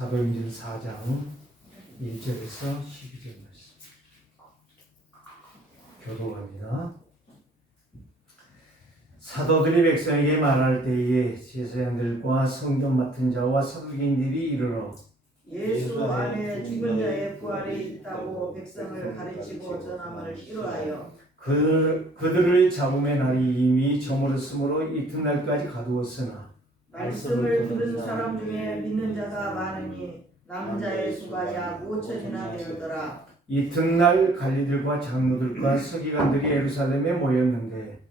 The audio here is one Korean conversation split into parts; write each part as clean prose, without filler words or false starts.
사도행전 4장 1절에서 12절 말씀 교독합니다. 사도들이 백성에게 말할 때에 제사장들과 성전 맡은 자와 사두개인들이 이르러 예수 안에 죽은 자의 부활이 있다고 백성을 가르치고 전함을 싫어하여 그들을 잡음의 날이 이미 저물었으므로 이튿날까지 가두었으나 말씀을 들은 사람 중에 믿는 자가 많으니 남은 자의 수가 약 5천이나 되었더라. 이튿날 관리들과 장로들과 서기관들이 예루살렘에 모였는데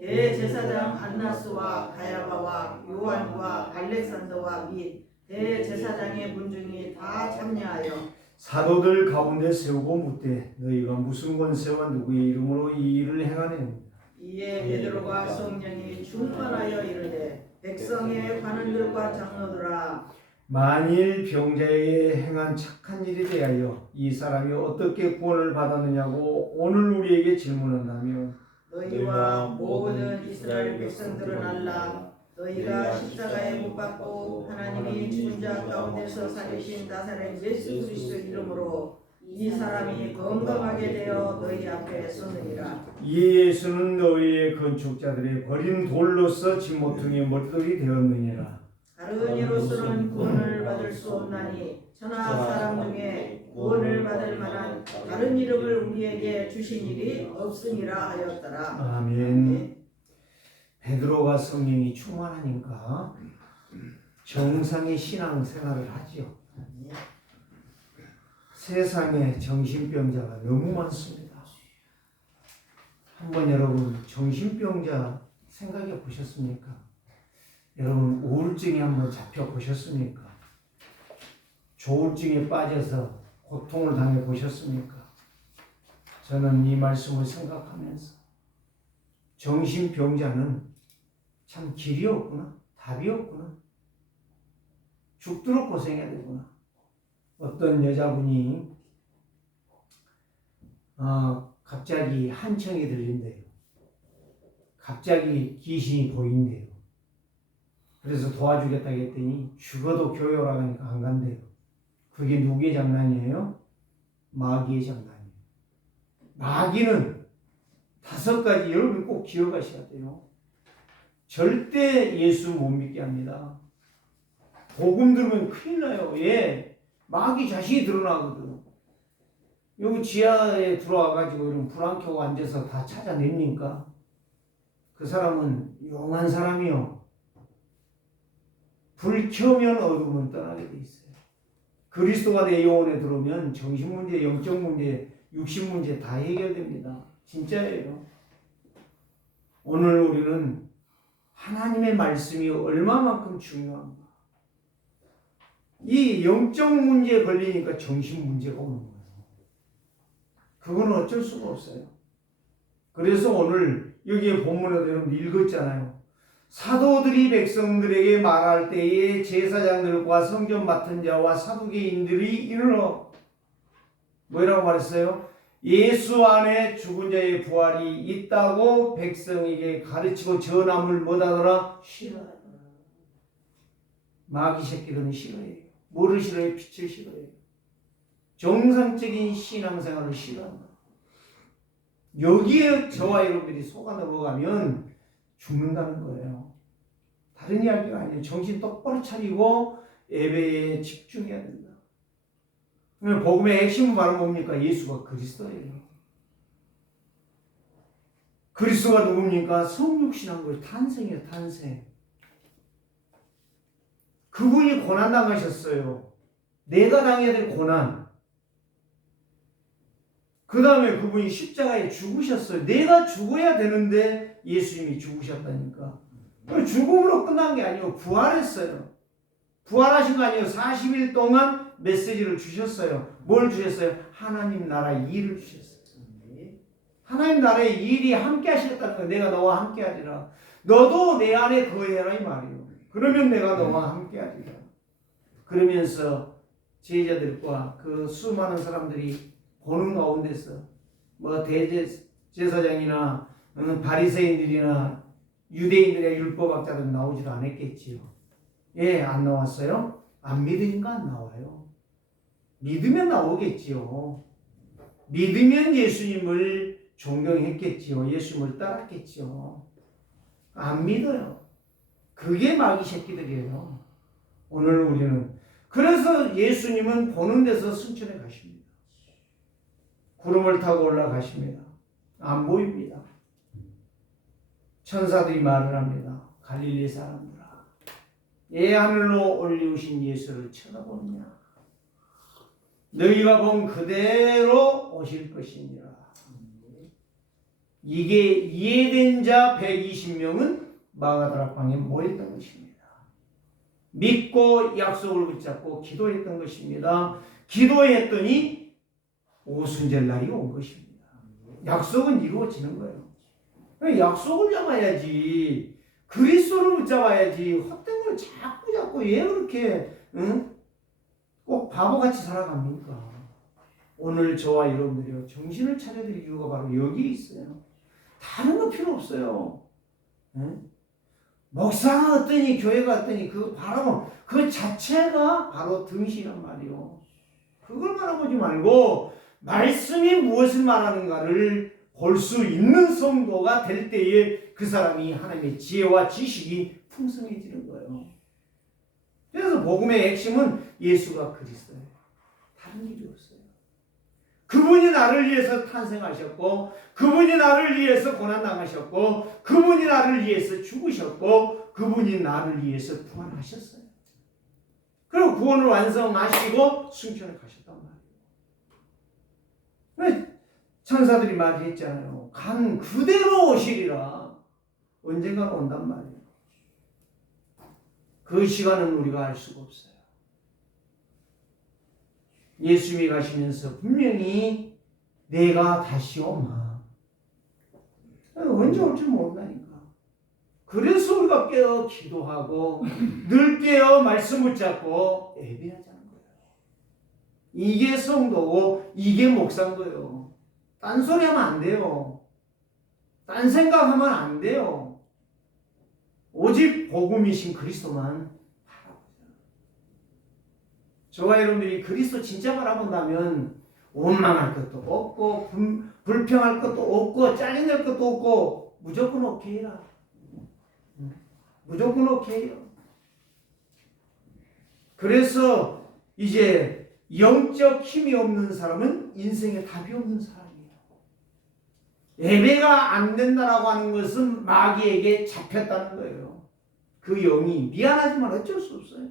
대제사장 안나스와 가야바와 요한과 알렉산더와 및 대제사장의 군중이 다 참여하여 사도들 가운데 세우고 묻되 너희가 무슨 권세와 누구의 이름으로 이 일을 행하느냐. 이에 베드로가 성령이 충만하여 이르되 백성의 관원들과 장로들아 만일 병자에게 행한 착한 일에 대하여 이 사람이 어떻게 구원을 받았느냐고 오늘 우리에게 질문한다면 너희와 모든 이스라엘 백성들은 알라. 너희가 십자가에 못 박고 하나님이 죽은 자 가운데서 살리신 나사렛 예수 그리스도 이름으로 이 사람이 건강하게 되어 너희 앞에 섰느니라. 이 예수는 너희의 건축자들의 버린 돌로서 진모퉁이의 머리돌이 되었느니라. 다른 이로서는 구원을 받을 수 없나니 천하 사람 중에 구원을 받을 만한 다른 이름을 우리에게 주신 일이 없으니라 하였더라. 아멘. 베드로가 성령이 충만하니까 정상의 신앙생활을 하지요. 세상에 정신병자가 너무 많습니다. 한번 여러분 정신병자 생각해 보셨습니까? 여러분 우울증에 한번 잡혀 보셨습니까? 조울증에 빠져서 고통을 당해 보셨습니까? 저는 이 말씀을 생각하면서 정신병자는 참 길이 없구나, 답이 없구나, 죽도록 고생해야 되구나. 어떤 여자분이 갑자기 한청이 들린대요. 갑자기 귀신이 보인대요. 그래서 도와주겠다고 했더니 죽어도 교회 오라고 하니까 안 간대요. 그게 누구의 장난이에요? 마귀의 장난이에요. 마귀는 5가지 여러분 꼭 기억하셔야 돼요. 절대 예수 못 믿게 합니다. 복음 들으면 큰일 나요. 예, 마귀 자신이 드러나거든. 여기 지하에 들어와가지고 이런 불 안 켜고 앉아서 다 찾아냅니까? 그 사람은 용한 사람이요. 불 켜면 어둠은 떠나게 돼 있어요. 그리스도가 내 영혼에 들어오면 정신 문제, 영적 문제, 육신 문제 다 해결됩니다. 진짜예요. 오늘 우리는 하나님의 말씀이 얼마만큼 중요한가. 이 영적 문제에 걸리니까 정신 문제가 오는 거예요. 그거는 어쩔 수가 없어요. 그래서 오늘 여기에 본문에도 여러분 읽었잖아요. 사도들이 백성들에게 말할 때에 제사장들과 성전 맡은 자와 사두개인들이 이르러 뭐라고 말했어요? 예수 안에 죽은 자의 부활이 있다고 백성에게 가르치고 전함을 못하더라 싫어하더라. 마귀 새끼들은 싫어해요. 뭐를 싫어해요? 빛을 싫어해요. 정상적인 신앙생활을 싫어한다. 여기에 저와 여러분들이 속아 넘어가면 죽는다는 거예요. 다른 이야기가 아니에요. 정신 똑바로 차리고 예배에 집중해야 된다. 복음의 핵심은 바로 뭡니까? 예수가 그리스도예요. 그리스도가 누굽니까? 성육신한 거예요. 탄생이에요. 탄생. 그분이 고난당하셨어요. 내가 당해야 될 고난. 그 다음에 그분이 십자가에 죽으셨어요. 내가 죽어야 되는데 예수님이 죽으셨다니까. 죽음으로 끝난 게 아니고 부활했어요. 부활하신 거 아니에요. 40일 동안 메시지를 주셨어요. 뭘 주셨어요? 하나님 나라의 일을 주셨어요. 하나님 나라의 일이 함께 하시겠다는 거예요. 내가 너와 함께 하리라. 너도 내 안에 거해라 이 말이에요. 그러면 내가 너와 함께 하리라. 그러면서 제자들과 그 수많은 사람들이 보는 가운데서 뭐 대제사장이나 바리새인들이나 유대인들의 율법학자들은 나오지도 않았겠지요. 예, 안 나왔어요. 안 믿으니까 안 나와요. 믿으면 나오겠지요. 믿으면 예수님을 존경했겠지요. 예수님을 따랐겠지요. 안 믿어요. 그게 마귀 새끼들이에요. 오늘 우리는. 그래서 예수님은 보는 데서 승천해 가십니다. 구름을 타고 올라가십니다. 안 보입니다. 천사들이 말을 합니다. 갈릴리 사람들아, 예 하늘로 올리우신 예수를 쳐다보느냐? 너희가 본 그대로 오실 것이니라. 이게 이해된 자 120명은 마가다락방에 모였던 것입니다. 믿고 약속을 붙잡고 기도했던 것입니다. 기도했더니 오순절 날이 온 것입니다. 약속은 이루어지는 거예요. 약속을 잡아야지. 그리스도를 붙잡아야지. 헛된 걸 자꾸 잡고 왜 그렇게 꼭 바보같이 살아갑니까? 오늘 저와 여러분들이요, 정신을 차려드릴 이유가 바로 여기 있어요. 다른 거 필요 없어요. 목사가 어떠니 교회가 어떠니 그거 바라보면 그 자체가 바로 등신이란 말이요. 그걸 바라보지 말고 말씀이 무엇을 말하는가를 볼 수 있는 성도가 될 때에 그 사람이 하나님의 지혜와 지식이 풍성해지는 거예요. 그래서 복음의 핵심은 예수가 그리스도예요. 다른 일이 없어요. 그분이 나를 위해서 탄생하셨고, 그분이 나를 위해서 고난당하셨고, 그분이 나를 위해서 죽으셨고, 그분이 나를 위해서 부활하셨어요. 그리고 구원을 완성하시고 승천을 가셨단 말이에요. 천사들이 말했잖아요. 간 그대로 오시리라. 언젠가 온단 말이에요. 그 시간은 우리가 알 수가 없어요. 예수님이 가시면서 분명히 내가 다시 오마. 언제 올지 모른다니까. 그래서 우리가 깨어 기도하고 늘 깨어 말씀 붙잡고 예배하자는 거예요. 이게 성도고 이게 목사인 거예요. 딴소리 하면 안 돼요. 딴 생각하면 안 돼요. 오직 복음이신 그리스도만 바라보자. 저와 여러분들이 그리스도 진짜 바라본다면 원망할 것도 없고 불평할 것도 없고 짜증낼 것도 없고 무조건 오케이라. 무조건 오케이요. 그래서 이제 영적 힘이 없는 사람은 인생에 답이 없는 사람이에요. 예배가 안 된다라고 하는 것은 마귀에게 잡혔다는 거예요. 그 영이 미안하지만 어쩔 수 없어요.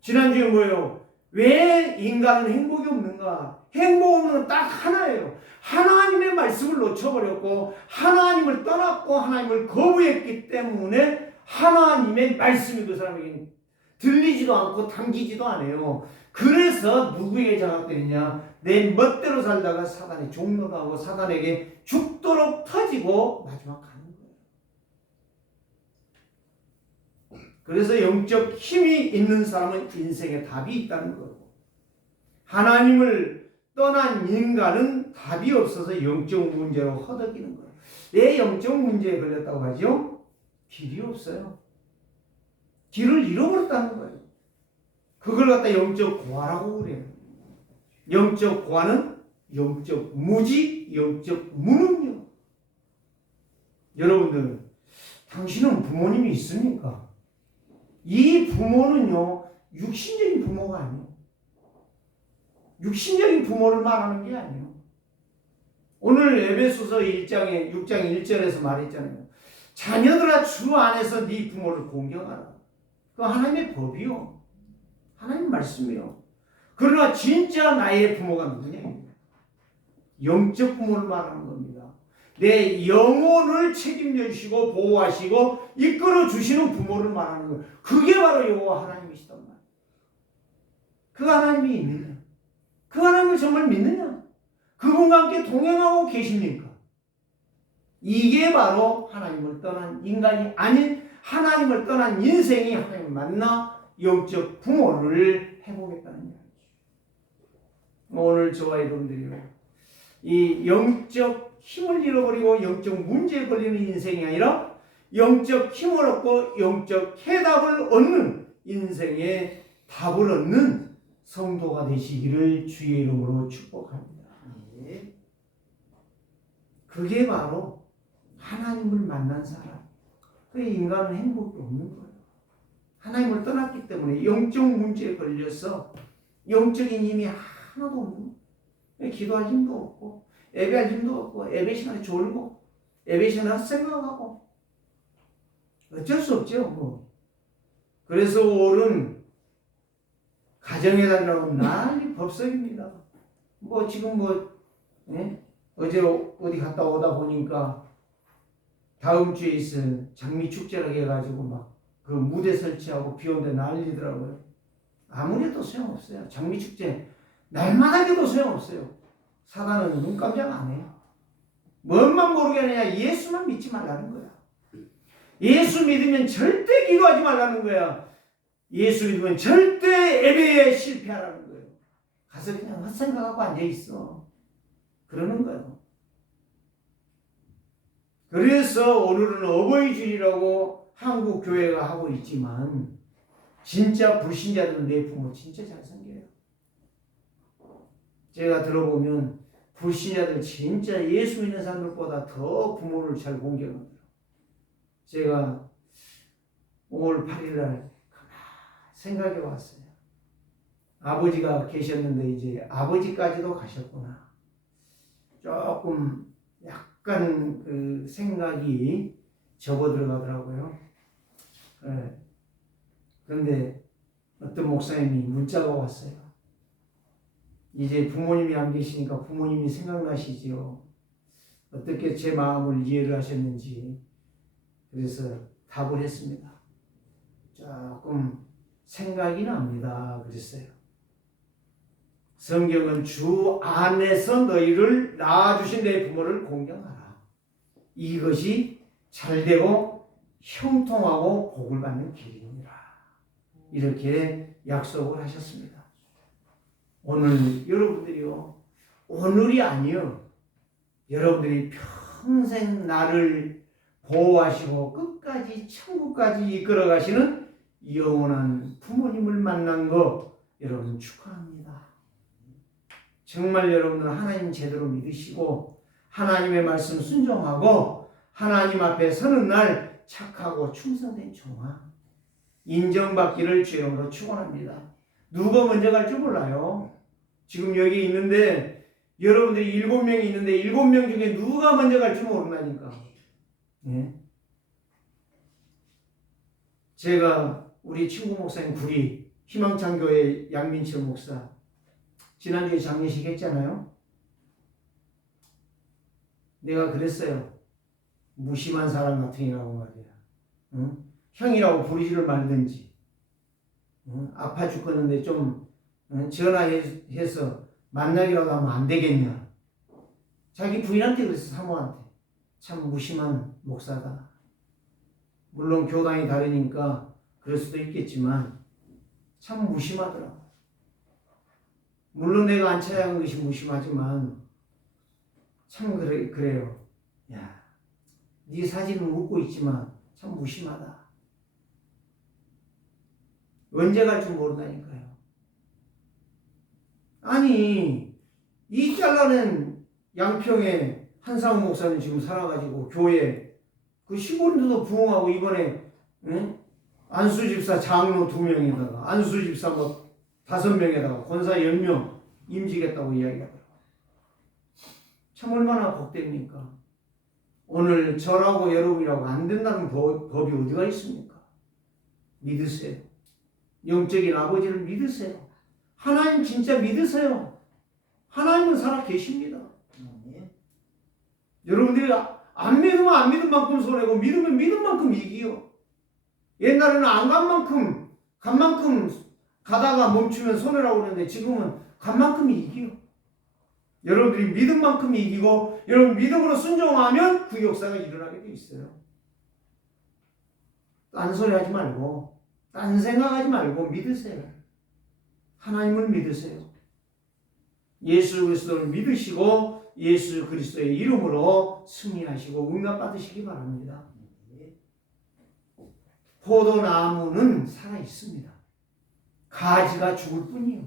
지난주에 뭐예요? 왜 인간은 행복이 없는가? 행복 없는 건 딱 하나예요. 하나님의 말씀을 놓쳐버렸고 하나님을 떠났고 하나님을 거부했기 때문에 하나님의 말씀이 그 사람에게 들리지도 않고 당기지도 않아요. 그래서 누구에게 장악되느냐? 내 멋대로 살다가 사단의 종로가 하고 사단에게 죽도록 터지고 마지막 가는 거예요. 그래서 영적 힘이 있는 사람은 인생에 답이 있다는 거고, 하나님을 떠난 인간은 답이 없어서 영적 문제로 허덕이는 거예요. 왜 영적 문제에 걸렸다고 하죠? 길이 없어요. 길을 잃어버렸다는 거예요. 그걸 갖다 영적 고아라고 그래요. 영적 고아는 영적 무지, 영적 무능력. 여러분들, 당신은 부모님이 있습니까? 이 부모는요, 육신적인 부모가 아니에요. 육신적인 부모를 말하는 게 아니에요. 오늘 에베소서 1장에 6장 1절에서 말했잖아요. 자녀들아 주 안에서 네 부모를 공경하라. 그 하나님의 법이요. 하나님 말씀이요. 그러나 진짜 나의 부모가 누구냐? 영적 부모를 말하는 겁니다. 내 영혼을 책임져 주시고 보호하시고 이끌어 주시는 부모를 말하는 거예요. 그게 바로 여호와 하나님이시단 말이에요. 그 하나님이 있느냐? 그 하나님을 정말 믿느냐? 그분과 함께 동행하고 계십니까? 이게 바로 하나님을 떠난 인간이 아닌 하나님을 떠난 인생이 하나님을 만나 영적 부모를 해보겠다는 이야기죠. 오늘 저와 여러분들이요, 이 영적 힘을 잃어버리고 영적 문제에 걸리는 인생이 아니라 영적 힘을 얻고 영적 해답을 얻는 인생의 답을 얻는 성도가 되시기를 주의 이름으로 축복합니다. 네. 그게 바로 하나님을 만난 사람. 그 인간은 행복이 없는 거예요. 하나님을 떠났기 때문에 영적 문제에 걸려서 영적인 힘이 하나도 없는 거예요. 기도할 힘도 없고 예배할 힘도 없고 예배 시간에 졸고 예배 시간에 생각하고 어쩔 수 없죠. 뭐. 그래서 올은 가정에 달라고 난리 법석입니다. 뭐 지금 어제 어디 갔다 오다 보니까 다음 주에 있을 장미 축제라고 해가지고 막 그 무대 설치하고 비 오는데 난리더라고요. 아무리 해도 소용없어요. 장미 축제 날마다 해도 소용없어요. 사단은 눈 깜짝 안 해요. 뭔만 모르게 하느냐, 예수만 믿지 말라는 거야. 예수 믿으면 절대 기도하지 말라는 거야. 예수 믿으면 절대 예배에 실패하라는 거예요. 가서 그냥 헛생각하고 앉아있어. 그러는 거예요. 그래서 오늘은 어버이 주일이라고 한국 교회가 하고 있지만 진짜 불신자들은 내 부모 진짜 잘생겨요. 제가 들어보면 불신자들 진짜 예수 믿는 사람들보다 더 부모를 잘 공경하더라고요. 제가 5월 8일 날 생각해 왔어요. 아버지가 계셨는데 이제 아버지까지도 가셨구나. 조금 약간 그 생각이 접어들어가더라고요. 네. 그런데 어떤 목사님이 문자가 왔어요. 이제 부모님이 안 계시니까 부모님이 생각나시지요. 어떻게 제 마음을 이해를 하셨는지. 그래서 답을 했습니다. 조금 생각이 납니다. 그랬어요. 성경은 주 안에서 너희를 낳아주신 내 부모를 공경하라. 이것이 잘되고 형통하고 복을 받는 길이니라. 이렇게 약속을 하셨습니다. 오늘 여러분들이요. 오늘이 아니요. 여러분들이 평생 나를 보호하시고 끝까지 천국까지 이끌어 가시는 영원한 부모님을 만난 거 여러분 축하합니다. 정말 여러분들 하나님 제대로 믿으시고 하나님의 말씀 순종하고 하나님 앞에 서는 날 착하고 충성된 종아 인정받기를 주의 이름으로 축원합니다. 누가 먼저 갈지 몰라요. 지금 여기 있는데 여러분들이 7명이 있는데 7명 중에 누가 먼저 갈지 모른다니까. 예? 제가 우리 친구 목사님 구리 희망창교회 양민철 목사 지난주에 장례식 했잖아요. 내가 그랬어요. 무심한 사람 같으니라고 말이야. 응? 형이라고 부르지를 말든지. 응? 아파 죽겠는데 좀 전화해서 만나기라도 하면 안 되겠냐. 자기 부인한테 그랬어. 사모한테. 참 무심한 목사다. 물론 교단이 다르니까 그럴 수도 있겠지만 참 무심하더라고. 물론 내가 안 찾아간 것이 무심하지만 참 그래요. 야, 네 사진은 웃고 있지만 참 무심하다. 언제 갈 줄 모른다니까요. 아니 이 잘라낸 양평에 한상우 목사님 지금 살아가지고 교회 그 시골인데도 부흥하고 이번에 안수 집사 장로 2명에다가 안수 집사 뭐 5명에다가 권사 10명 임직했다고 이야기하더라고요. 참 얼마나 복됩니까? 오늘 저라고 여러분이라고 안 된다는 법이 어디가 있습니까? 믿으세요. 영적인 아버지를 믿으세요. 하나님 진짜 믿으세요. 하나님은 살아 계십니다. 여러분들이 안 믿으면 안 믿은 만큼 손해고 믿으면 믿은 만큼 이기요. 옛날에는 안 간 만큼 가다가 멈추면 손해라고 그러는데 지금은 간 만큼 이기요. 여러분들이 믿은 만큼 이기고 여러분 믿음으로 순종하면 그 역사가 일어나게 돼 있어요. 딴소리 하지 말고 딴 생각하지 말고 믿으세요. 하나님을 믿으세요. 예수 그리스도를 믿으시고 예수 그리스도의 이름으로 승리하시고 응답 받으시기 바랍니다. 포도나무는 살아 있습니다. 가지가 죽을 뿐이요.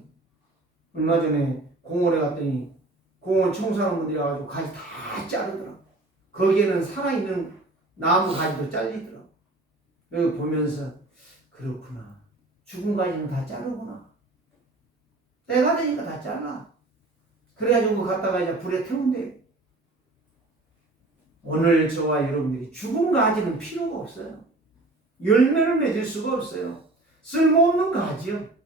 얼마 전에 공원에 갔더니 공원 청소하는 분들이 와가지고 가지 다 자르더라고. 거기에는 살아있는 나무 가지도 잘리더라고. 여기 보면서 그렇구나. 죽은 가지는 다 자르구나. 때가 되니까 다 잘라. 그래가지고 갔다가 이제 불에 태우면 돼. 오늘 저와 여러분들이 죽은 가지는 필요가 없어요. 열매를 맺을 수가 없어요. 쓸모없는 가지요.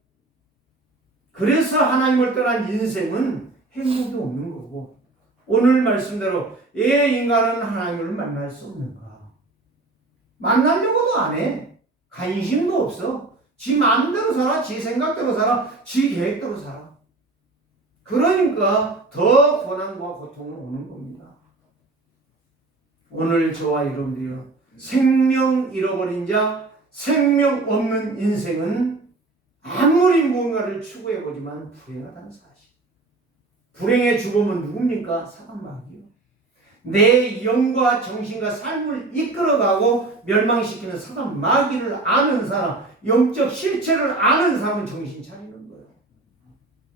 그래서 하나님을 떠난 인생은 행복이 없는 거고, 오늘 말씀대로 왜 인간은 하나님을 만날 수 없는가? 만나려고도 안 해. 관심도 없어. 지 마음대로 살아. 지 생각대로 살아. 지 계획대로 살아. 그러니까 더 고난과 고통은 오는 겁니다. 오늘 저와 여러분들이요, 생명 잃어버린 자, 생명 없는 인생은 아무리 무언가를 추구해보지만 불행하다는 사실. 불행의 주범은 누굽니까? 사단 마귀요. 내 영과 정신과 삶을 이끌어가고 멸망시키는 사단 마귀를 아는 사람, 영적 실체를 아는 사람은 정신 차리는 거예요.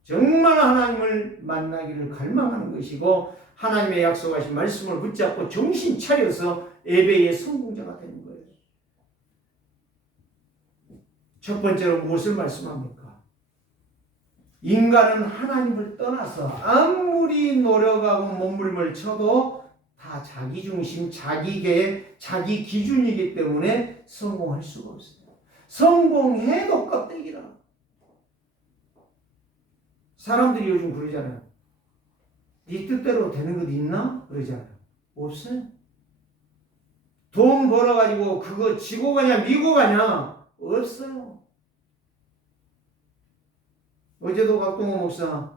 정말 하나님을 만나기를 갈망하는 것이고, 하나님의 약속하신 말씀을 붙잡고 정신 차려서 예배의 성공자가 되는 거예요. 첫 번째로 무엇을 말씀합니까? 인간은 하나님을 떠나서 아무리 노력하고 몸부림을 쳐도 다 자기 중심, 자기 계획, 자기 기준이기 때문에 성공할 수가 없어요. 성공해도 껍데기라. 사람들이 요즘 그러잖아요. 네 뜻대로 되는 것 있나? 그러잖아요. 없어요. 돈 벌어가지고 그거 지고 가냐 미고 가냐? 없어요. 어제도 각동호 목사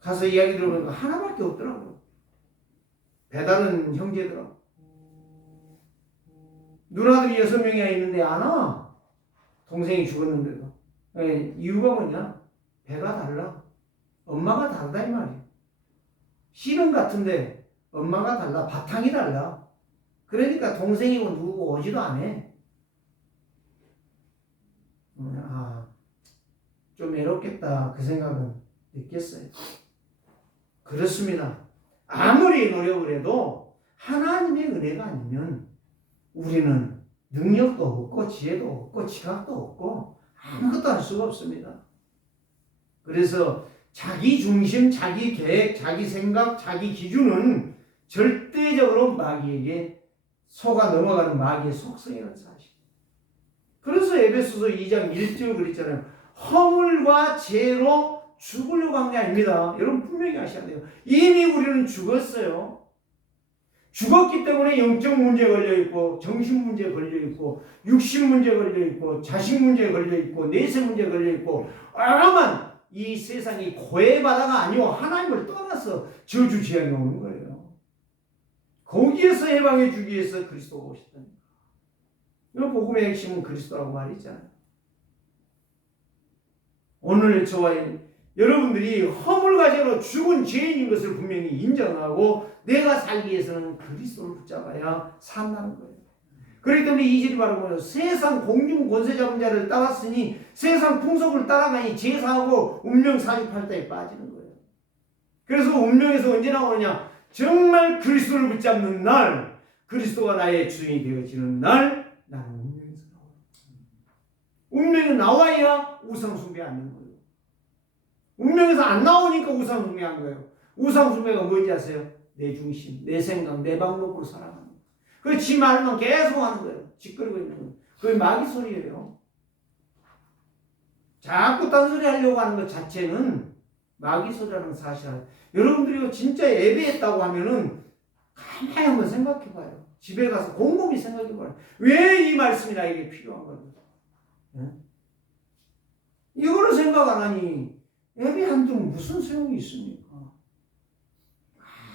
가서 이야기 들어보니까 하나밖에 없더라고요. 배다른 형제더라고. 누나들이 6명이나 있는데 안 와. 동생이 죽었는데도. 이유가 뭐냐? 배가 달라. 엄마가 다르다 이 말이에요. 씨는 같은데 엄마가 달라. 바탕이 달라. 그러니까 동생이고 누구고 오지도 않아. 좀 외롭겠다 그 생각은 느꼈어요. 그렇습니다. 아무리 노력을 해도 하나님의 은혜가 아니면 우리는 능력도 없고 지혜도 없고 지각도 없고 아무것도 할 수가 없습니다. 그래서 자기 중심, 자기 계획, 자기 생각, 자기 기준은 절대적으로 마귀에게 속아 넘어가는 마귀의 속성이라는 사실. 그래서 에베소서 2장 1절 그랬잖아요. 허물과 죄로 죽으려고 한 게 아닙니다. 여러분 분명히 아셔야 돼요. 이미 우리는 죽었어요. 죽었기 때문에 영적 문제 걸려있고, 정신 문제 걸려있고, 육신 문제 걸려있고, 자식 문제 걸려있고, 내세 문제 걸려있고, 아만 이 세상이 고해바다가 아니고 하나님을 떠나서 저주지향이 오는 거예요. 거기에서 해방해 주기 위해서 그리스도가 오셨다니까. 이 복음의 핵심은 그리스도라고 말했잖아요. 오늘 저와 여러분들이 허물과제로 죽은 죄인인 것을 분명히 인정하고 내가 살기 위해서는 그리스도를 붙잡아야 산다는 거예요. 그렇기 때문에 2절이 바로 뭐예요? 세상 공중 권세 잡은 자를 따랐으니 세상 풍속을 따라가니 제사하고 운명 사주팔자에 빠지는 거예요. 그래서 운명에서 언제 나오느냐? 정말 그리스도를 붙잡는 날, 그리스도가 나의 주인이 되어지는 날 나는 운명에서 나와요. 운명이 나와야 우상 숭배하는 거예요. 운명에서 안 나오니까 우상 숭배한 거예요. 우상 숭배가 뭔지 아세요? 내 중심, 내 생각, 내 방법으로 살아가는 거예요. 그래서 지 말만 계속 하는 거예요. 짓거리고 있는 거예요. 그게 마귀 소리예요. 자꾸 딴소리 하려고 하는 것 자체는 마귀 소리라는 사실을 여러분들이 진짜 예배했다고 하면은 가만히 한번 생각해 봐요. 집에 가서 곰곰이 생각해 봐요. 왜 이 말씀이 나에게 필요한 건가? 이거를 생각 안 하니 예배한 좀 무슨 소용이 있습니까?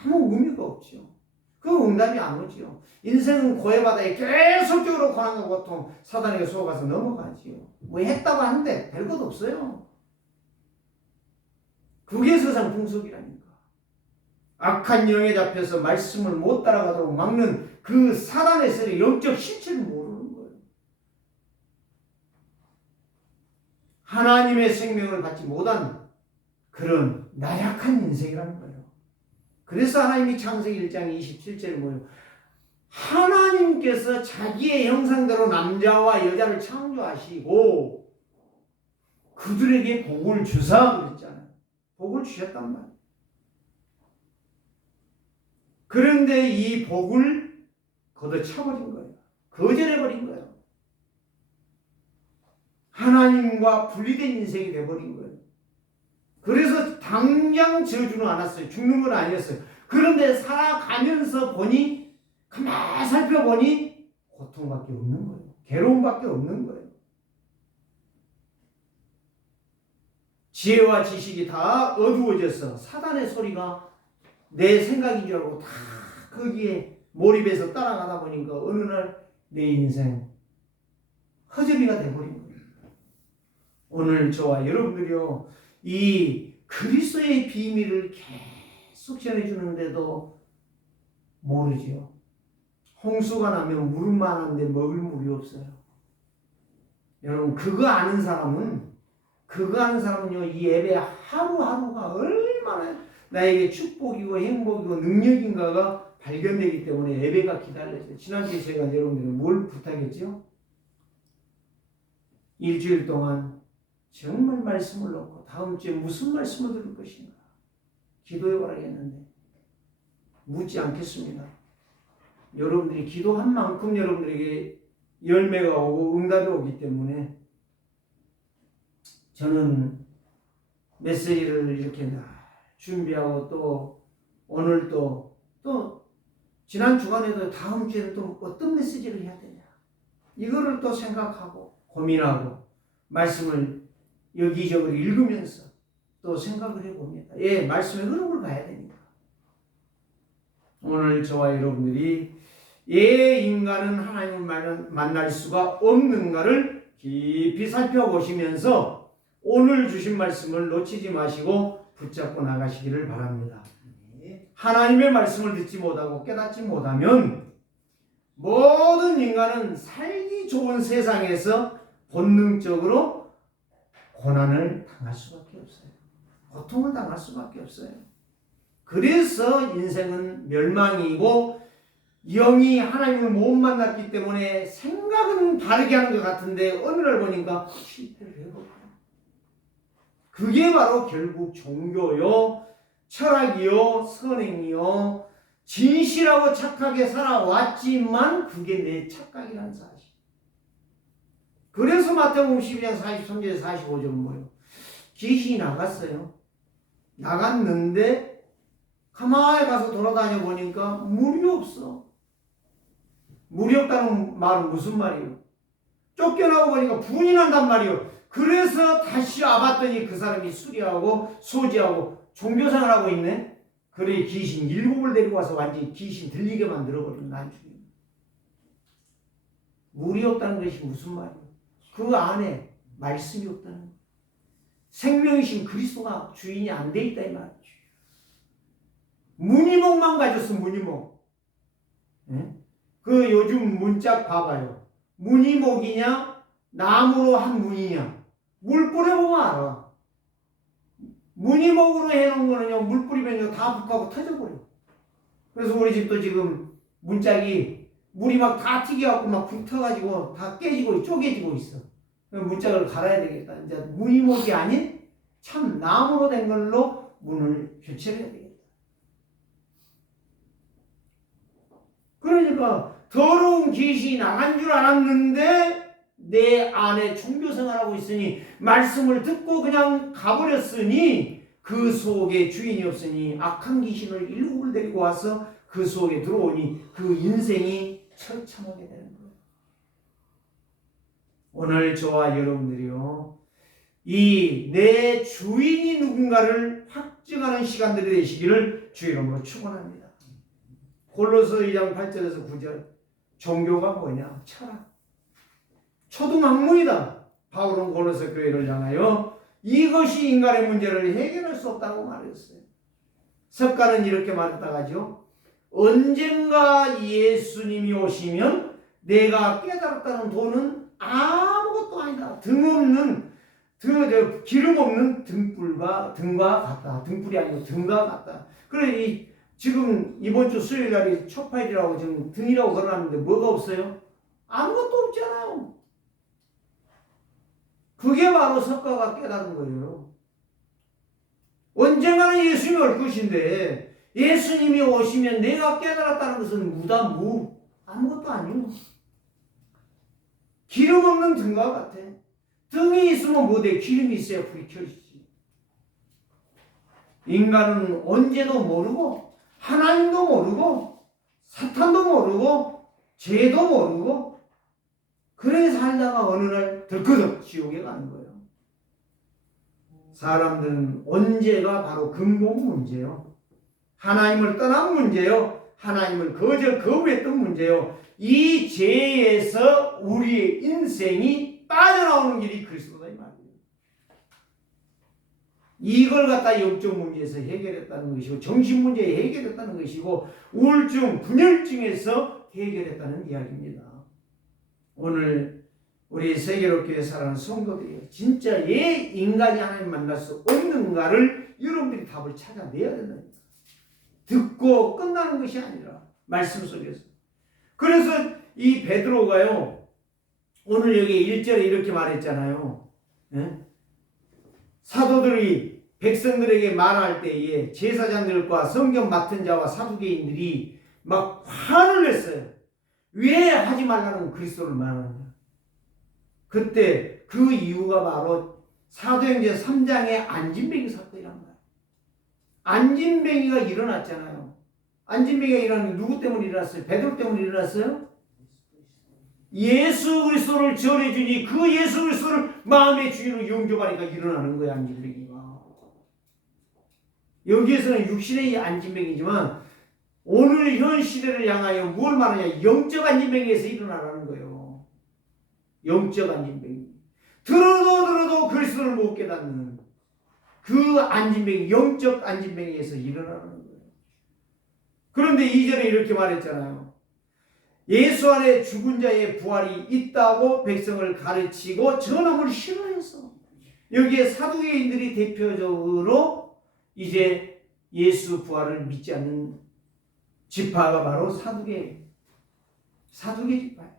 아무 의미가 없죠. 그 응답이 안 오지요. 인생은 고해바다에 계속적으로 고난과 고통, 사단에게 속아서 넘어가지요. 뭐 했다고 하는데 별것 없어요. 그게 세상 풍속이라니까. 악한 영에 잡혀서 말씀을 못 따라가도록 막는 그 사단의 세력, 영적 실체를 모르는 거예요. 하나님의 생명을 받지 못한 그런 나약한 인생이라는 거예요. 그래서 하나님이 창세기 1장 27절에 뭐예요? 하나님께서 자기의 형상대로 남자와 여자를 창조하시고 그들에게 복을 주사 그랬잖아요. 복을 주셨단 말이에요. 그런데 이 복을 걷어차버린 거예요. 거절해버린 거예요. 하나님과 분리된 인생이 돼버린 거예요. 그래서 당장 저주는 않았어요. 죽는 건 아니었어요. 그런데 살아가면서 보니 가만히 살펴보니 고통밖에 없는 거예요. 괴로움밖에 없는 거예요. 지혜와 지식이 다 어두워져서 사단의 소리가 내 생각인 줄 알고 다 거기에 몰입해서 따라가다 보니까 어느 날 내 인생 허접이가 돼버린 거예요. 오늘 저와 여러분들이요, 이 그리스도의 비밀을 계속 전해주는데도 모르지요. 홍수가 나면 물은 많은데 먹을 물이 없어요. 여러분, 그거 아는 사람은요, 이 예배 하루하루가 얼마나 나에게 축복이고 행복이고 능력인가가 발견되기 때문에 예배가 기다려져요. 지난주에 제가 여러분들에게 뭘 부탁했죠? 일주일 동안 정말 말씀을 놓고 다음 주에 무슨 말씀을 들을 것인가 기도해 보라겠는데 묻지 않겠습니다. 여러분들이 기도한 만큼 여러분들에게 열매가 오고 응답이 오기 때문에 저는 메시지를 이렇게 준비하고 또 오늘 또 지난 주간에도 다음 주에는 또 어떤 메시지를 해야 되냐 이거를 또 생각하고 고민하고 말씀을 여기저기 읽으면서 또 생각을 해봅니다. 예, 말씀의 흐름을 가야 되니까. 오늘 저와 여러분들이 예, 인간은 하나님을 만날 수가 없는가를 깊이 살펴보시면서 오늘 주신 말씀을 놓치지 마시고 붙잡고 나가시기를 바랍니다. 하나님의 말씀을 듣지 못하고 깨닫지 못하면 모든 인간은 살기 좋은 세상에서 본능적으로 고난을 당할 수밖에 없어요. 고통을 당할 수밖에 없어요. 그래서 인생은 멸망이고 영이 하나님을 못 만났기 때문에 생각은 바르게 하는 것 같은데 어느 날 보니까 실패를 해버려요. 그게 바로 결국 종교요, 철학이요, 선행이요, 진실하고 착하게 살아왔지만 그게 내 착각이라는 사실. 그래서 마태복음 12장 43절에 45절은 뭐예요? 귀신이 나갔어요. 나갔는데 가만히 가서 돌아다녀 보니까 물이 없어. 물이 없다는 말은 무슨 말이에요? 쫓겨나고 보니까 분이 난단 말이에요. 그래서 다시 와봤더니 그 사람이 수리하고 소지하고 종교생활 하고 있네. 그래 귀신 7을 데리고 와서 완전히 귀신 들리게 만들어버리는 나중에. 물이 없다는 것이 무슨 말이에요? 그 안에 말씀이 없다는 거예요. 생명이신 그리스도가 주인이 안 돼 있다 이 말이죠. 무늬목만 가졌어. 무늬목. 네? 그 요즘 문짝 봐봐요. 무늬목이냐 나무로 한 무늬냐 물 뿌려보면 알아. 무늬목으로 해놓은 거는요 물 뿌리면요 다 북하고 터져버려. 그래서 우리 집도 지금 문짝이 물이 막 다 튀겨갖고 막 붙어가지고 다 깨지고 쪼개지고 있어. 문짝을 갈아야 되겠다. 이제 무늬목이 아닌 참 나무로 된 걸로 문을 교체를 해야 되겠다. 그러니까 더러운 귀신이 나간 줄 알았는데 내 안에 종교생활하고 있으니 말씀을 듣고 그냥 가버렸으니 그 속에 주인이 없으니 악한 귀신을 7을 데리고 와서 그 속에 들어오니 그 인생이 처참하게 되는 거예요. 오늘 저와 여러분들이요 이 내 주인이 누군가를 확증하는 시간들이 되시기를 주 이름으로 축원합니다. 골로새 2장 8절에서 9절 종교가 뭐냐? 철학. 초등학문이다. 바울은 골로새 교회를 향하여 이것이 인간의 문제를 해결할 수 없다고 말했어요. 석가는 이렇게 말했다가죠. 언젠가 예수님이 오시면 내가 깨달았다는 도는 아무것도 아니다. 등없는 기름 없는 등과 같다. 등불이 아니고 등과 같다. 그래 지금 이번 주 수요일 날이 초파일이라고 지금 등이라고 걸어놨는데 뭐가 없어요? 아무것도 없잖아요. 그게 바로 석가가 깨달은 거예요. 언젠가는 예수님이 올 것인데 예수님이 오시면 내가 깨달았다는 것은 아무것도 아니요. 기름 없는 등과 같아. 등이 있으면 뭐돼? 기름이 있어야 불이 켜지지. 인간은 언제도 모르고 하나님도 모르고 사탄도 모르고 죄도 모르고 그래 살다가 어느 날 들그덕 지옥에 가는 거예요. 사람들은 언제가 바로 근본 문제요. 하나님을 떠난 문제요. 하나님을 거부했던 문제요. 이 죄에서 우리의 인생이 빠져나오는 길이 그리스도다 이 말이에요. 이걸 갖다 영적 문제에서 해결했다는 것이고 정신 문제에 해결했다는 것이고 우울증, 분열증에서 해결했다는 이야기입니다. 오늘 우리 세계로교회 살아가는 성도들이 진짜 인간이 하나님 만날 수 없는가를 여러분들이 답을 찾아내야 된다. 듣고 끝나는 것이 아니라 말씀 속에서. 그래서 이 베드로가요 오늘 여기 1절에 이렇게 말했잖아요. 예? 사도들이 백성들에게 말할 때에 제사장들과 성경 맡은 자와 사두개인들이 막 화를 냈어요. 왜 하지 말라는 그리스도를 말하느냐. 그때 그 이유가 바로 사도행전 3장의 안진뱅이 사건이란 말이에요. 안진뱅이가 일어났잖아요. 안진뱅이가 일어났는데 누구 때문에 일어났어요? 베드로 때문에 일어났어요? 예수 그리스도를 전해주니 그 예수 그리스도를 마음의 주인으로 영접하니까 일어나는 거예요. 안진뱅이가. 여기에서는 육신의 안진뱅이지만 오늘 현 시대를 향하여 뭘 말하냐. 영적 안진뱅이에서 일어나라는 거예요. 영적 안진뱅이. 들어도 그리스도를 못 깨닫는 그 안진뱅이, 영적 안진뱅이에서 일어나는 거예요. 그런데 2절에 이렇게 말했잖아요. 예수 안에 죽은 자의 부활이 있다고 백성을 가르치고 전함을 싫어했어. 여기에 사두개인들이 대표적으로 이제 예수 부활을 믿지 않는 지파가 바로 사두개 지파예요.